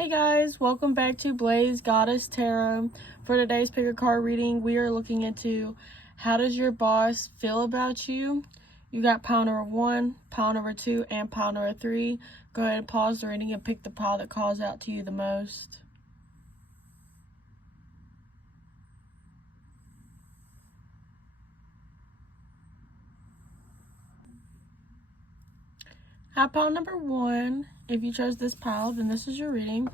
Hey guys, welcome back to Blaze Goddess Tarot. For today's pick a card reading, we are looking into how does your boss feel about you? You got pile number 1, pile number 2, and pile number 3. Go ahead and pause the reading and pick the pile that calls out to you the most. At pile number 1, if you chose this pile, then this is your reading.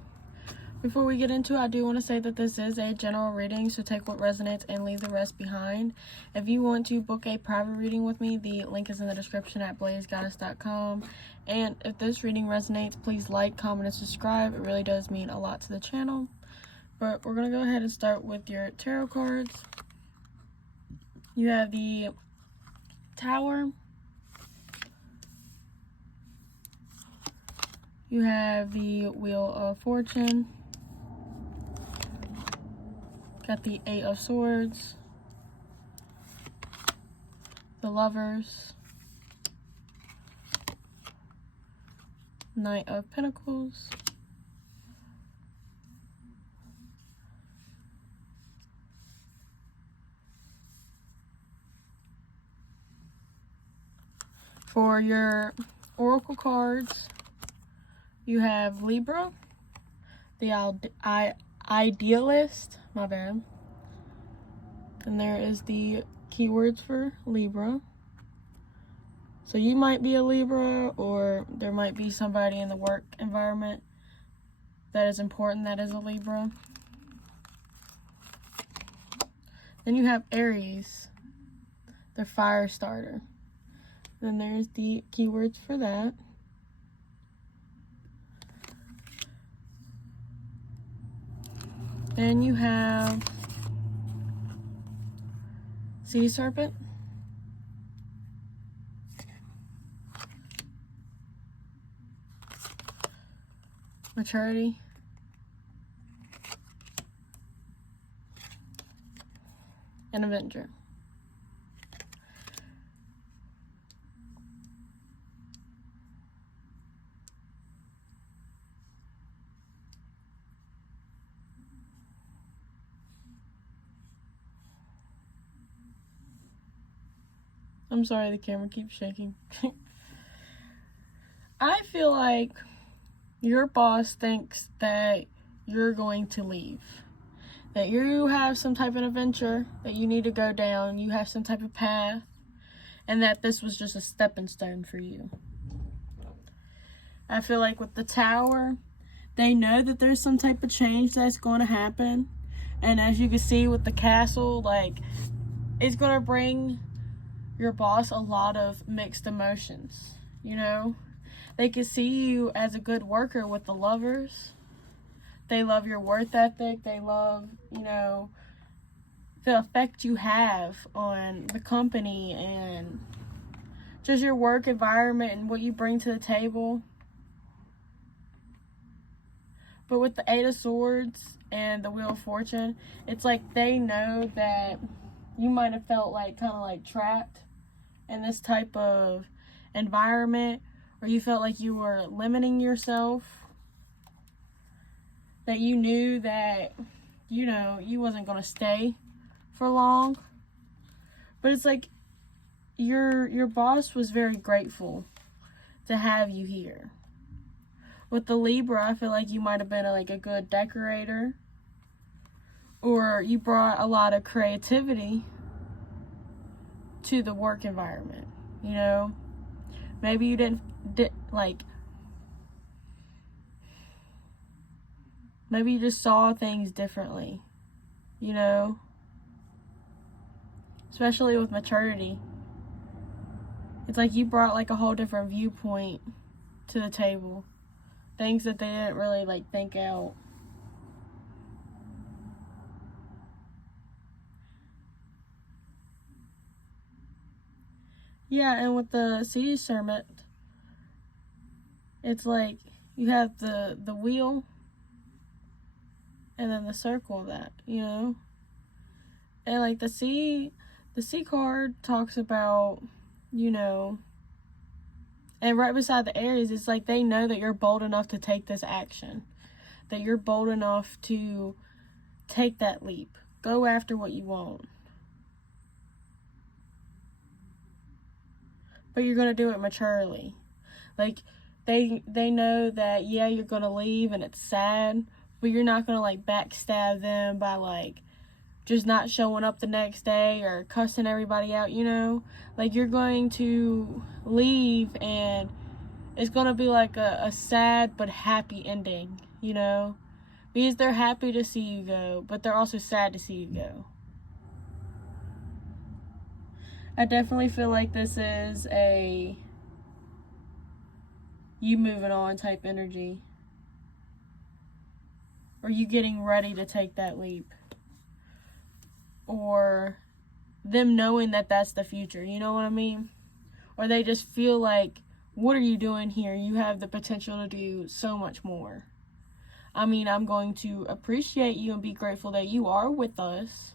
Before we get into it, I do want to say that this is a general reading, so take what resonates and leave the rest behind. If you want to book a private reading with me, the link is in the description at blazegoddess.com. And if this reading resonates, please like, comment, and subscribe. It really does mean a lot to the channel. But we're going to go ahead and start with your tarot cards. You have the Tower. You have the Wheel of Fortune. Got the 8 of Swords, the Lovers, Knight of Pentacles, for your Oracle cards, you have Libra, the Idealist, my bad. And there is the keywords for Libra. So you might be a Libra, or there might be somebody in the work environment that is important that is a Libra. Then you have Aries, the fire starter. Then there's the keywords for that. Then you have Sea Serpent, Maturity, and Avenger. I'm sorry, the camera keeps shaking. I feel like your boss thinks that you're going to leave. That you have some type of adventure that you need to go down. You have some type of path. And that this was just a stepping stone for you. I feel like with the Tower, they know that there's some type of change that's going to happen. And as you can see with the Castle, like, it's going to bring your boss a lot of mixed emotions, you know? They can see you as a good worker with the Lovers. They love your work ethic. They love, you know, the effect you have on the company and just your work environment and what you bring to the table. But with the 8 of Swords and the Wheel of Fortune, it's like they know that you might have felt like kind of like trapped in this type of environment, or you felt like you were limiting yourself, that you knew that, you know, you wasn't going to stay for long. But it's like your boss was very grateful to have you here. With the Libra, I feel like you might have been like a good decorator, or you brought a lot of creativity to the work environment, you know? Maybe you didn't maybe you just saw things differently, you know? Especially with Maturity. It's like you brought like a whole different viewpoint to the table. Things that they didn't really like think out. Yeah, and with the Sea Serpent, it's like you have the wheel and then the circle of that, you know? And like the sea card talks about, you know, and right beside the Aries, it's like they know that you're bold enough to take this action. that you're bold enough to take that leap. Go after what you want. But you're going to do it maturely. Like, they know that, yeah, you're going to leave and it's sad, but you're not going to, like, backstab them by, like, just not showing up the next day or cussing everybody out, you know? Like, you're going to leave and it's going to be like a sad but happy ending, you know? Because they're happy to see you go, but they're also sad to see you go. I definitely feel like this is a you moving on type energy. Or you getting ready to take that leap. Or them knowing that that's the future, you know what I mean? Or they just feel like, what are you doing here? You have the potential to do so much more. I mean, I'm going to appreciate you and be grateful that you are with us,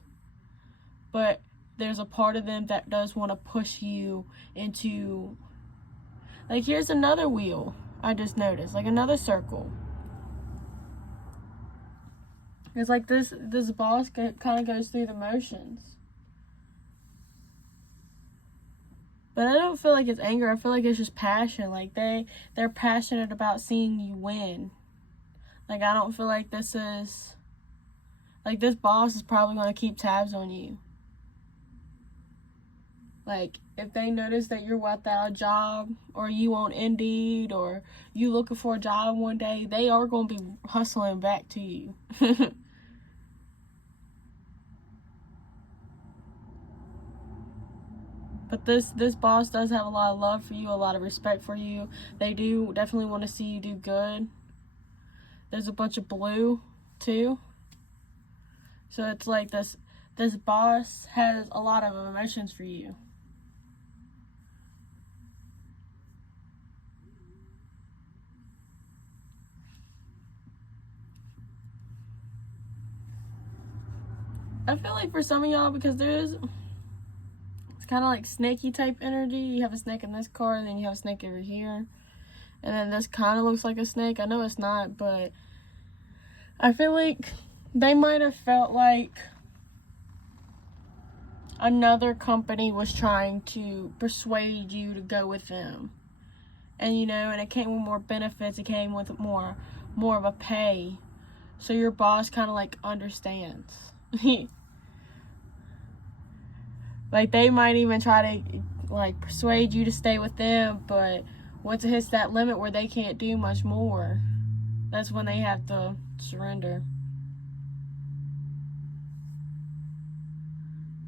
but there's a part of them that does want to push you into, like, here's another wheel I just noticed, like another circle. It's like this boss kind of goes through the motions. But I don't feel like it's anger. I feel like it's just passion. Like, they're passionate about seeing you win. Like, I don't feel like this is... Like, this boss is probably going to keep tabs on you. Like, if they notice that you're without a job, or you on Indeed, or you looking for a job one day, they are going to be hustling back to you. But this boss does have a lot of love for you, a lot of respect for you. They do definitely want to see you do good. There's a bunch of blue, too. So it's like this boss has a lot of emotions for you. I feel like for some of y'all, because it's kind of like snaky type energy. You have a snake in this card, and then you have a snake over here. And then this kind of looks like a snake. I know it's not, but I feel like they might have felt like another company was trying to persuade you to go with them. And, you know, and it came with more benefits. It came with more of a pay. So your boss kind of, like, understands. Like, they might even try to, like, persuade you to stay with them, but once it hits that limit where they can't do much more, that's when they have to surrender.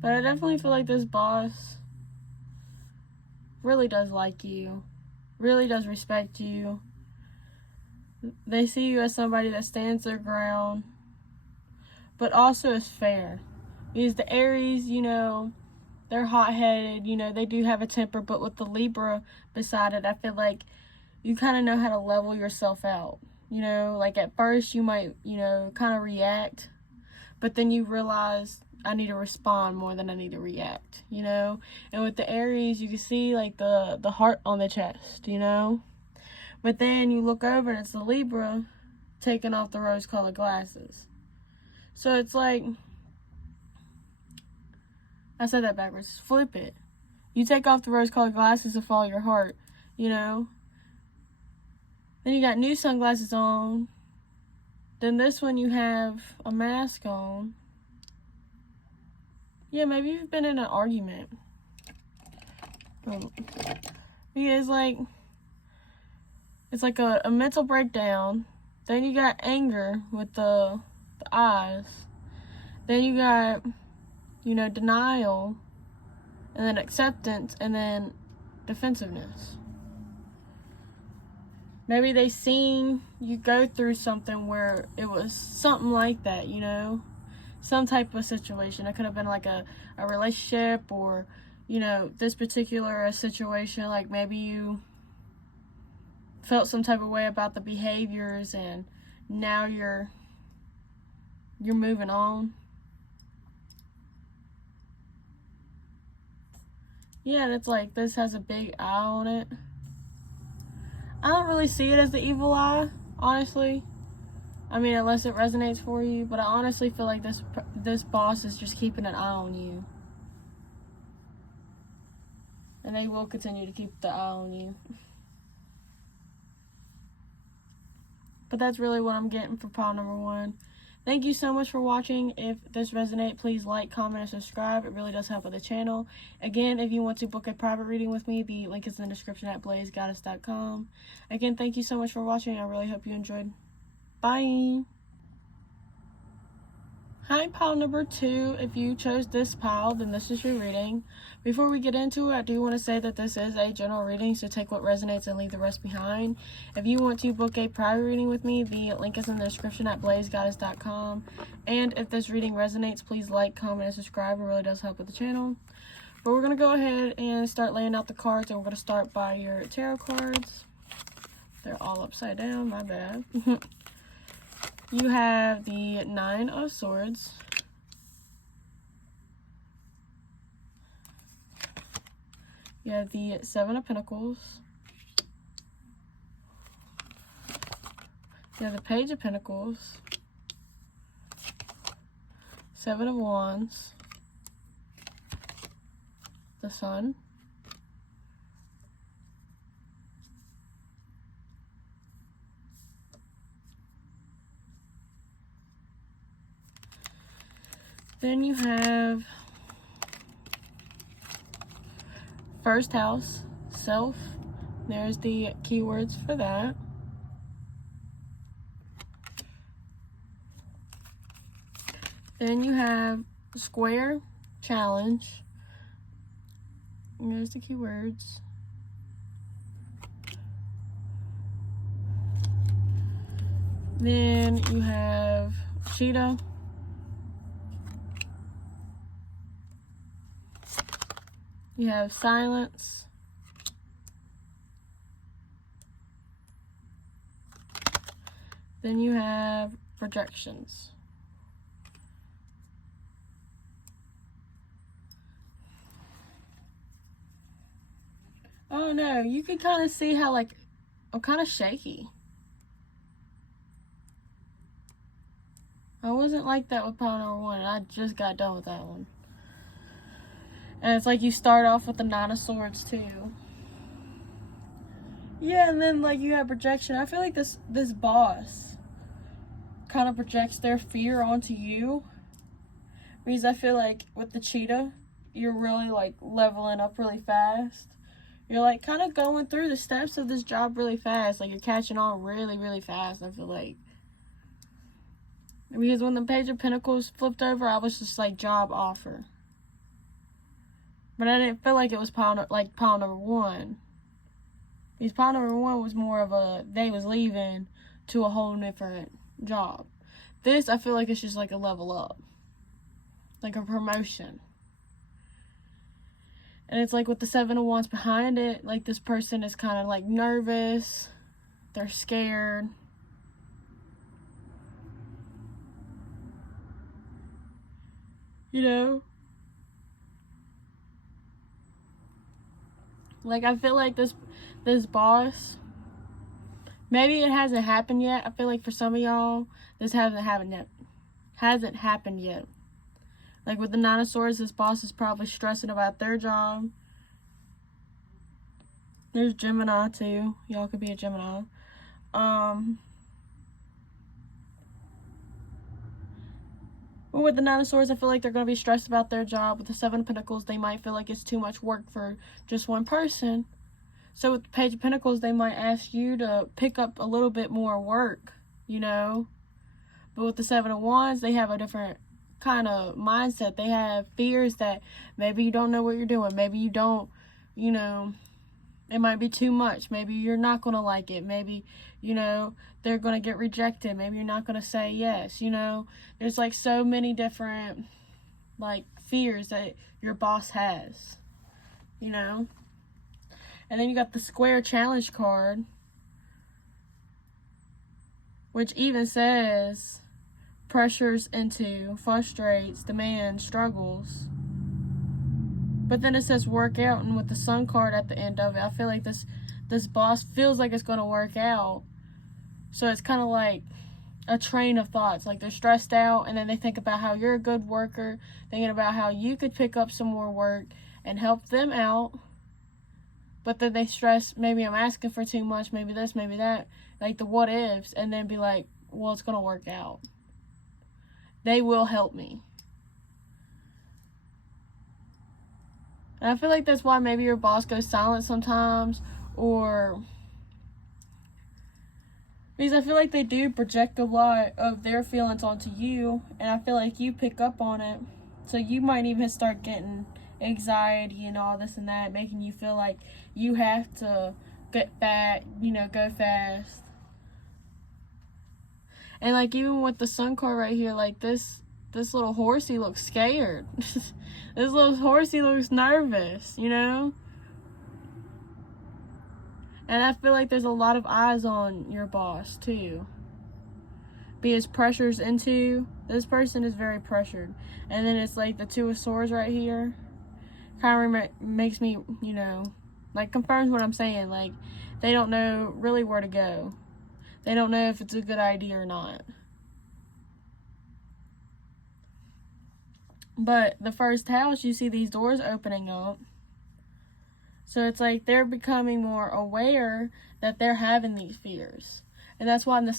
But I definitely feel like this boss really does like you, really does respect you. They see you as somebody that stands their ground, but also is fair. Because the Aries, you know, they're hot-headed, you know, they do have a temper, but with the Libra beside it, I feel like you kind of know how to level yourself out. You know, like at first you might, you know, kind of react, but then you realize I need to respond more than I need to react, you know? And with the Aries, you can see like the heart on the chest, you know? But then you look over and it's the Libra taking off the rose-colored glasses. So it's like... I said that backwards. Flip it. You take off the rose-colored glasses to follow your heart, you know? Then you got new sunglasses on. Then this one you have a mask on. Yeah, maybe you've been in an argument. Because, like, it's like a mental breakdown. Then you got anger with the eyes. Then you got... you know, denial, and then acceptance, and then defensiveness. Maybe they seen you go through something where it was something like that, you know? Some type of situation. It could have been like a relationship, or, you know, this particular situation, like maybe you felt some type of way about the behaviors, and now you're moving on. Yeah, and it's like, this has a big eye on it. I don't really see it as the evil eye, honestly. I mean, unless it resonates for you, but I honestly feel like this boss is just keeping an eye on you. And they will continue to keep the eye on you. But that's really what I'm getting for pile number 1. Thank you so much for watching. If this resonates, please like, comment, and subscribe. It really does help with the channel. Again, if you want to book a private reading with me, the link is in the description at blazegoddess.com. Again, thank you so much for watching. I really hope you enjoyed. Bye. Hi, pile number 2. If you chose this pile, then this is your reading. Before we get into it, I do want to say that this is a general reading, so take what resonates and leave the rest behind. If you want to book a private reading with me, the link is in the description at blazegoddess.com. And if this reading resonates, please like, comment, and subscribe. It really does help with the channel. But we're going to go ahead and start laying out the cards, and we're going to start by your tarot cards. They're all upside down, my bad. You have the 9 of Swords. You have the 7 of Pentacles. You have the Page of Pentacles. 7 of Wands. The Sun. Then you have first house, self. There's the keywords for that. Then you have square, challenge. And there's the keywords. Then you have cheetah. You have silence. Then you have projections. Oh no, you can kind of see how like I'm kind of shaky. I wasn't like that with pile number 1, and I just got done with that one. And it's like you start off with the 9 of Swords too. Yeah, and then like you have projection. I feel like this boss kind of projects their fear onto you. Because I feel like with the cheetah, you're really like leveling up really fast. You're like kind of going through the steps of this job really fast. Like you're catching on really, really fast, I feel like. Because when the Page of Pentacles flipped over, I was just like job offer. But I didn't feel like it was pile number 1. Because pile number 1 was more of a, they was leaving to a whole different job. This, I feel like it's just like a level up. Like a promotion. And it's like with the 7 of Wands behind it, like this person is kind of like nervous. They're scared. You know? Like, I feel like this boss, maybe it hasn't happened yet. I feel like for some of y'all, this hasn't happened yet. Like, with the 9 of Swords, this boss is probably stressing about their job. There's Gemini, too. Y'all could be a Gemini. But with the 9 of Swords, I feel like they're going to be stressed about their job. With the 7 of Pentacles, they might feel like it's too much work for just one person. So with the Page of Pentacles, they might ask you to pick up a little bit more work, you know. But with the 7 of Wands, they have a different kind of mindset. They have fears that maybe you don't know what you're doing. Maybe you don't, you know, it might be too much. Maybe you're not going to like it. Maybe, you know, they're going to get rejected. Maybe you're not going to say yes, you know. There's like so many different like fears that your boss has, you know. And then you got the square challenge card, which even says pressures into, frustrates, demands, struggles. But then it says work out, and with the Sun card at the end of it, I feel like this boss feels like it's going to work out. So it's kind of like a train of thoughts. Like, they're stressed out, and then they think about how you're a good worker, thinking about how you could pick up some more work and help them out. But then they stress, maybe I'm asking for too much, maybe this, maybe that, like the what ifs, and then be like, well, it's gonna work out. They will help me. And I feel like that's why maybe your boss goes silent sometimes, or because I feel like they do project a lot of their feelings onto you, and I feel like you pick up on it. So you might even start getting anxiety and all this and that, making you feel like you have to get fat, go fast. And like, even with the sun card right here, like this little horsey looks scared. This little horsey looks nervous, And I feel like there's a lot of eyes on your boss too. Because pressure's into, this person is very pressured. And then it's like the Two of Swords right here. Kind of makes me, like, confirms what I'm saying. Like, they don't know really where to go. They don't know if it's a good idea or not. But the first house, you see these doors opening up. So it's like they're becoming more aware that they're having these fears. And that's why the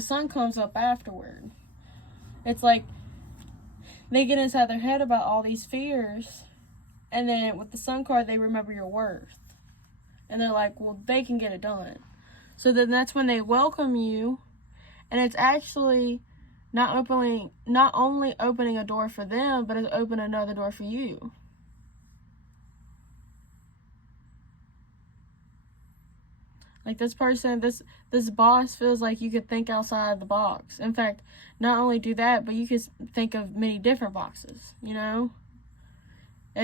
sun comes up afterward. It's like they get inside their head about all these fears. And then with the sun card, they remember your worth. And they're like, well, they can get it done. So then that's when they welcome you. And it's actually not only opening a door for them, but it's opening another door for you. Like, this person, this boss feels like you could think outside the box. In fact, not only do that, but you could think of many different boxes, in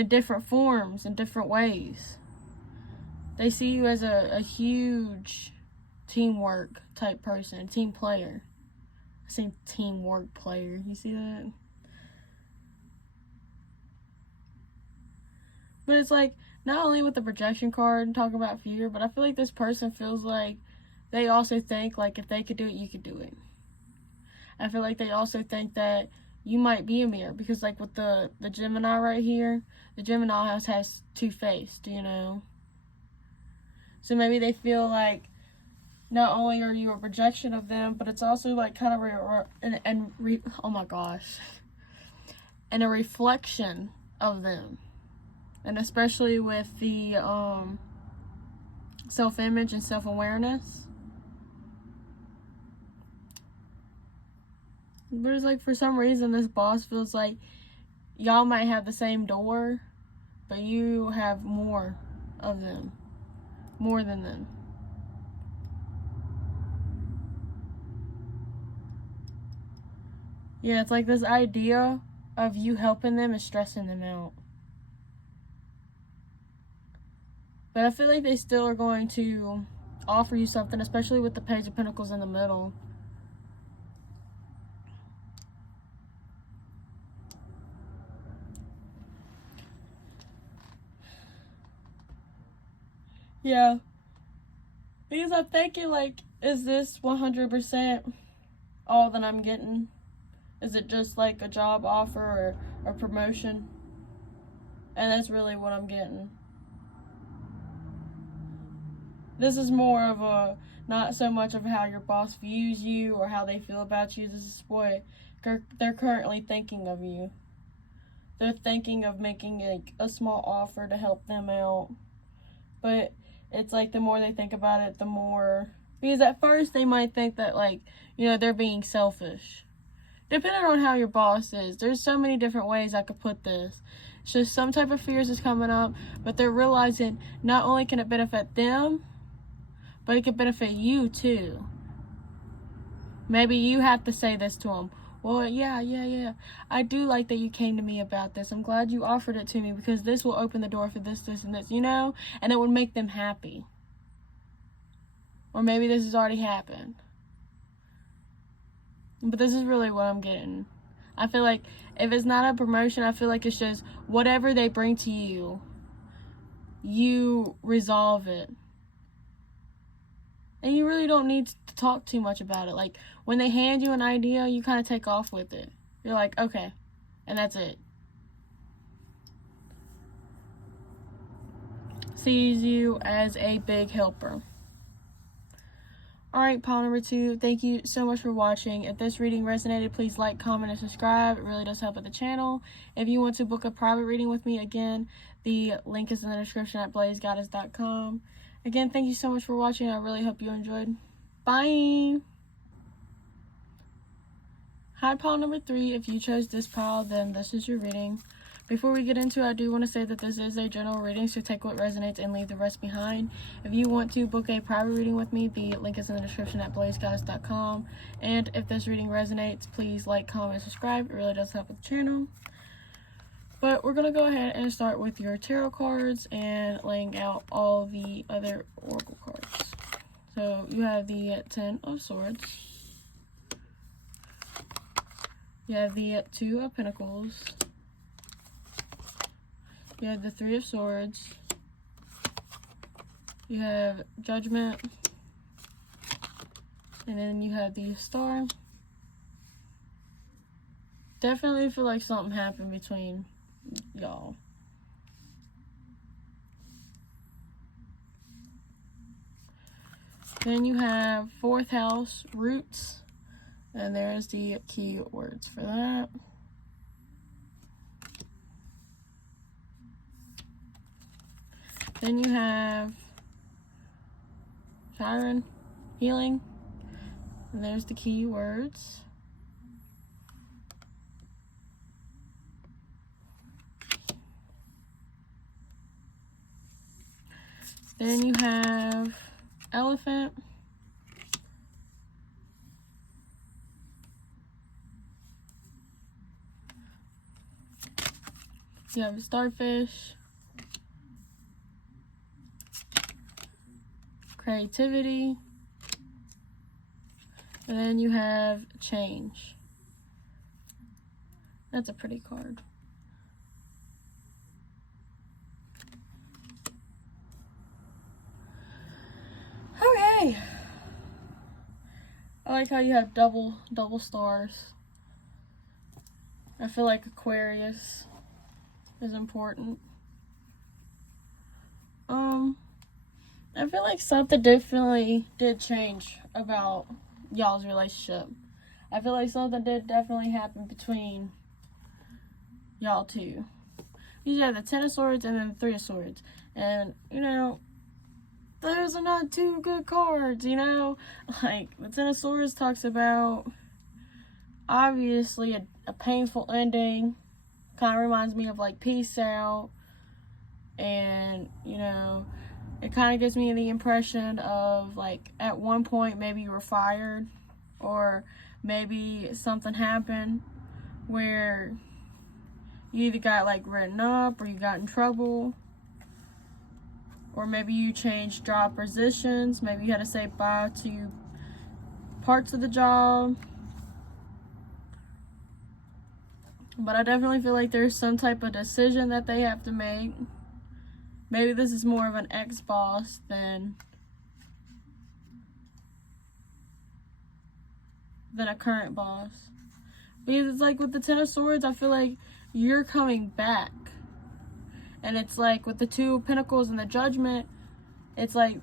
different forms, in different ways. They see you as a huge teamwork type person, team player. I say teamwork player. You see that? But it's like, not only with the projection card and talking about fear, but I feel like this person feels like they also think, like, if they could do it, you could do it. I feel like they also think that you might be a mirror, because like with the Gemini right here, the Gemini house has two-faced, So maybe they feel like not only are you a projection of them, but it's also like kind of oh my gosh, and a reflection of them. And especially with the self-image and self-awareness. But it's like, for some reason, this boss feels like y'all might have the same door, but you have more of them. More than them. Yeah, it's like this idea of you helping them is stressing them out. But I feel like they still are going to offer you something, especially with the Page of Pentacles in the middle. Yeah. Because I'm thinking, like, is this 100% all that I'm getting? Is it just like a job offer or a promotion? And that's really what I'm getting. This is more of a, not so much of how your boss views you or how they feel about you. This is what they're currently thinking of you. They're thinking of making like a small offer to help them out. But it's like the more they think about it, the more, because at first they might think that, like, they're being selfish. Depending on how your boss is, there's so many different ways I could put this. It's just some type of fears is coming up, but they're realizing not only can it benefit them, but it could benefit you too. Maybe you have to say this to them. Well, yeah. I do like that you came to me about this. I'm glad you offered it to me, because this will open the door for this, and this, and it would make them happy. Or maybe this has already happened. But this is really what I'm getting. I feel like if it's not a promotion, I feel like it's just whatever they bring to you, you resolve it. And you really don't need to talk too much about it. Like, when they hand you an idea, you kind of take off with it. You're like, okay, and that's it. Sees you as a big helper. Alright, pile number 2, thank you so much for watching. If this reading resonated, please like, comment, and subscribe. It really does help with the channel. If you want to book a private reading with me, again, the link is in the description at blazegoddess.com. Again, thank you so much for watching. I really hope you enjoyed. Bye! Hi, pile number 3. If you chose this pile, then this is your reading. Before we get into it, I do want to say that this is a general reading, so take what resonates and leave the rest behind. If you want to book a private reading with me, the link is in the description at blazegoddess.com. And if this reading resonates, please like, comment, and subscribe. It really does help with the channel. But we're going to go ahead and start with your tarot cards and laying out all the other oracle cards. So you have the 10 of Swords. You have the 2 of Pentacles. You have the 3 of Swords. You have Judgment. And then you have the Star. Definitely feel like something happened between y'all. Then you have 4th house, Roots. And there's the key words for that. Then you have Chiron, Healing, and there's the key words. Then you have Elephant, you have Starfish, Creativity, and then you have Change. That's a pretty card. Okay. I like how you have double stars. I feel like Aquarius is important. I feel like something definitely did change about y'all's relationship. I feel like something did definitely happen between y'all two. You have the 10 of Swords and then the 3 of Swords. And, you know, those are not two good cards, you know? Like, the 10 of Swords talks about, obviously, a painful ending. Kind of reminds me of, like, Peace Out. And, you know, it kind of gives me the impression of, like, at one point, maybe you were fired. Or maybe something happened where you either got, like, written up or you got in trouble. Or maybe you changed job positions. Maybe you had to say bye to parts of the job. But I definitely feel like there's some type of decision that they have to make. Maybe this is more of an ex-boss than a current boss. Because it's like with the 10 of Swords, I feel like you're coming back. And it's like with the 2 of Pentacles and the Judgment, it's like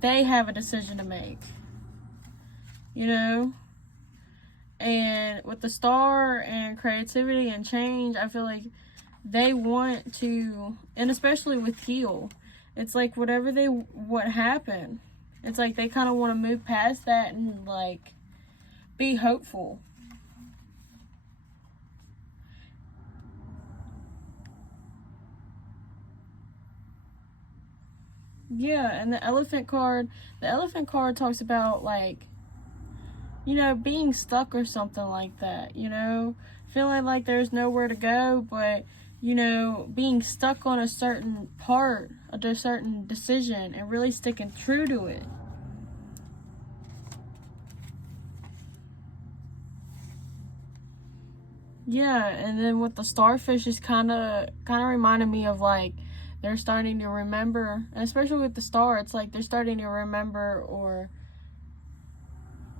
they have a decision to make. You know? And with the Star and Creativity and Change, I feel like they want to, and especially with Heal, it's like whatever what happened, it's like they kind of want to move past that and like be hopeful. Yeah, and the Elephant card talks about, like, you know, being stuck or something like that, you know, feeling like there's nowhere to go, but, you know, being stuck on a certain part, a certain decision, and really sticking true to it. Yeah, and then with the Starfish, is kind of reminded me of, like, they're starting to remember, and especially with the star, it's like they're starting to remember, or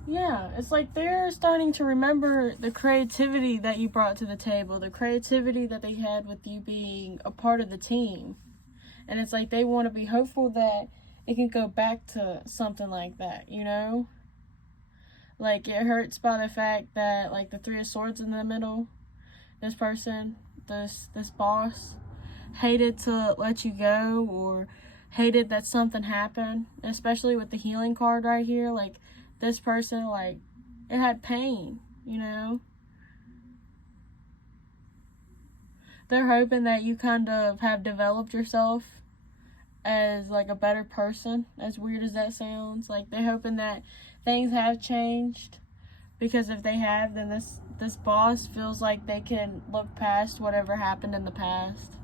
yeah, it's like they're starting to remember the creativity that you brought to the table, the creativity that they had with you being a part of the team. And it's like they want to be hopeful that it can go back to something like that, you know? Like, it hurts by the fact that, like, the Three of Swords in the middle, this person, this boss, hated to let you go, or hated that something happened, especially with the healing card right here. Like, this person, like, it had pain, you know? They're hoping that you kind of have developed yourself as, like, a better person, as weird as that sounds. Like, they're hoping that things have changed, because if they have, then this boss feels like they can look past whatever happened in the past.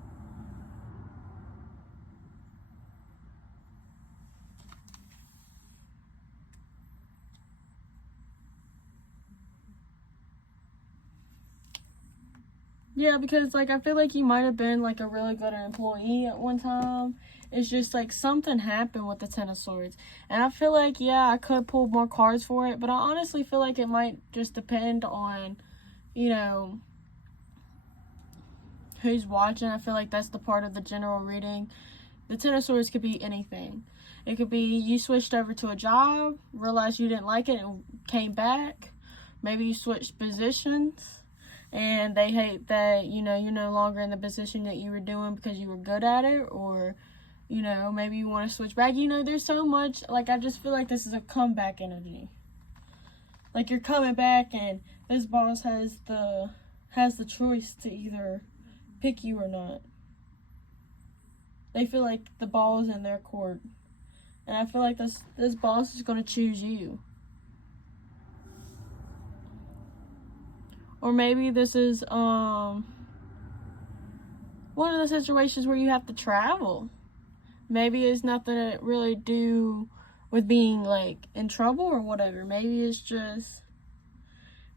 Yeah, because, like, I feel like you might have been, like, a really good employee at one time. It's just, like, something happened with the Ten of Swords. And I feel like, yeah, I could pull more cards for it, but I honestly feel like it might just depend on, you know, who's watching. I feel like that's the part of the general reading. The Ten of Swords could be anything. It could be you switched over to a job, realized you didn't like it, and came back. Maybe you switched positions, and they hate that, you know, you're no longer in the position that you were doing because you were good at it. Or, you know, maybe you want to switch back. You know, there's so much. Like, I just feel like this is a comeback energy. Like, you're coming back, and this boss has the choice to either pick you or not. They feel like the ball is in their court, and I feel like this boss is going to choose you. Or maybe this is one of the situations where you have to travel. Maybe it's nothing to really do with being, like, in trouble or whatever. Maybe it's just,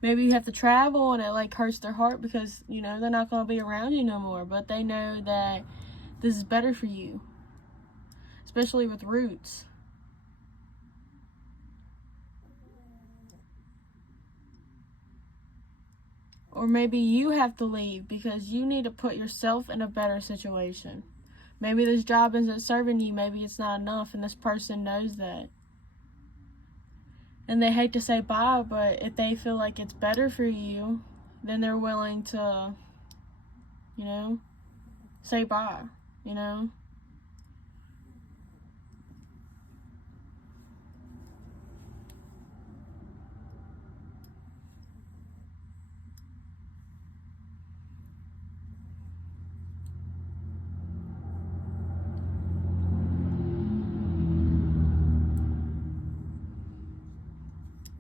maybe you have to travel, and it, like, hurts their heart because, you know, they're not going to be around you no more. But they know that this is better for you, especially with roots. Or maybe you have to leave because you need to put yourself in a better situation. Maybe this job isn't serving you. Maybe it's not enough, and this person knows that. And they hate to say bye, but if they feel like it's better for you, then they're willing to, you know, say bye, you know?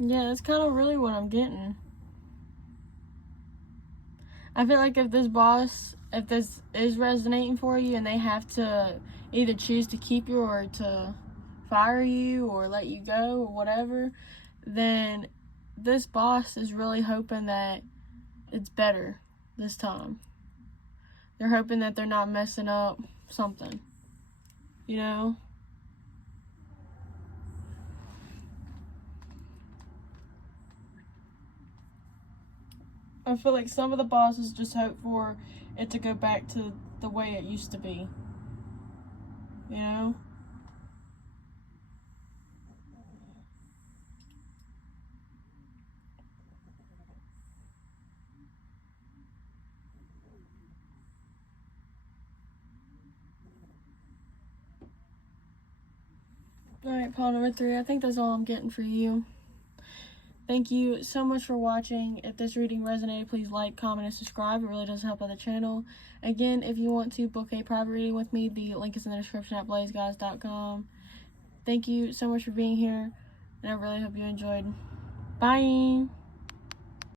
Yeah, that's kind of really what I'm getting. I feel like if this is resonating for you, and they have to either choose to keep you or to fire you or let you go or whatever, then this boss is really hoping that it's better this time. They're hoping that they're not messing up something, you know? I feel like some of the bosses just hope for it to go back to the way it used to be, you know? Alright, pile number 3. I think that's all I'm getting for you. Thank you so much for watching. If this reading resonated, please like, comment, and subscribe. It really does help out the channel. Again, if you want to book a private reading with me, the link is in the description at blazeguys.com. Thank you so much for being here, and I really hope you enjoyed. Bye!